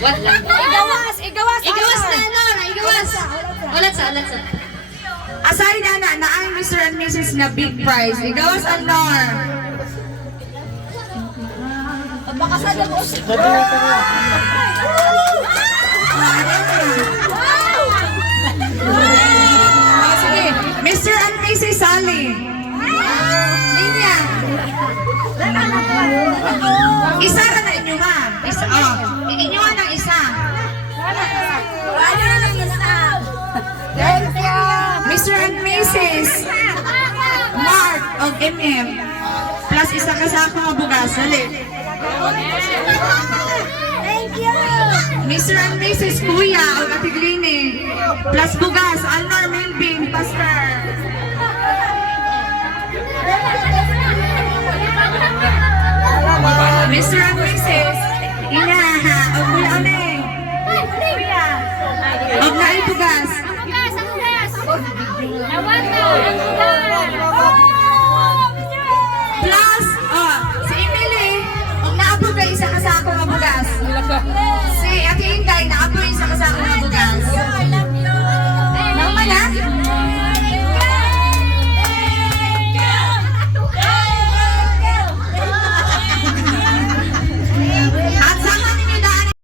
Wala. Igawas Igawas na ano, igawas. Walat sa. Asay na ang Mr. and Mrs. na big prize. Igawas Anor. Baka sa dabo. Sige, Mr. and Mrs. Sally. Linya. Isa na na inyo ha. Isa, inyo ng isa. Mr. and Mrs. Mark of MM. Plus isa ka sa akong bugas. Dali. Thank you. Mr. and Mrs. Kuya of Atiglini. Plus bugas. Alnor Melvin. Pastor. Mr. and Mrs. Ina. Og Kuya Oneng. Og Naay bugas.